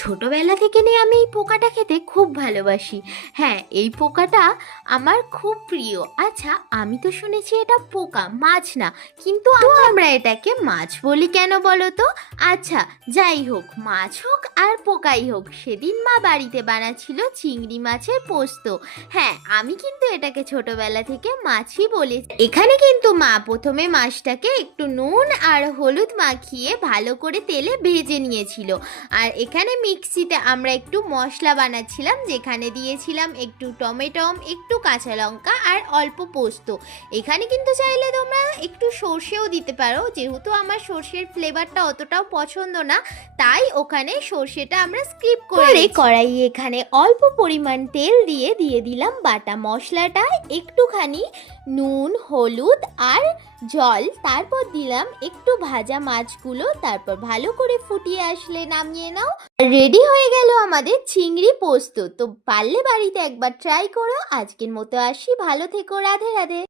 ছোটবেলা থেকে নিয়ে আমি এই পোকাটা খেতে খুব ভালোবাসি। হ্যাঁ, এই পোকাটা আমার খুব প্রিয়। আচ্ছা, আমি তো শুনেছি এটা পোকা, মাছ না। কিন্তু আমরা এটাকে মাছ বলি কেন বলো তো? আচ্ছা, যাই হোক, মাছ হোক আর পোকাই হোক, সেদিন মা বাড়িতে বানাচ্ছিল চিংড়ি মাছের পোস্ত। হ্যাঁ, আমি কিন্তু এটাকে ছোটবেলা থেকে মাছই বলি। এখানে কিন্তু মা প্রথমে মাছটাকে একটু নুন আর হলুদ মাখিয়ে ভালো করে তেলে ভেজে নিয়েছিল। আর এখানে মিক্সিতে আমরা একটু মশলা বানাচ্ছিলাম, যেখানে দিয়েছিলাম একটু টমেটো, একটু কাঁচা লঙ্কা আর অল্প পোস্ত। এখানে কিন্তু চাইলে তোমরা একটু সর্ষেও দিতে পারো, যেহেতু আমার সর্ষের ফ্লেভারটা অতটাও পছন্দ না, তাই ওখানে সর্ষেটা আমরা স্কিপ করে কড়াইয়ে এখানে অল্প পরিমাণ তেল দিয়ে দিলাম বাটা মশলাটা, একটুখানি নুন, হলুদ আর জল, তারপর দিলাম একটু ভাজা মাছগুলো, তারপর ভালো করে ফুটিয়ে আসলে নামিয়ে নাও। রেডি হয়ে গেল আমাদের চিংড়ি পোস্ত। তো পারলে বাড়িতে একবার ট্রাই করো। আজকের মতো আসি, ভালো থেকো, রাধে রাধে।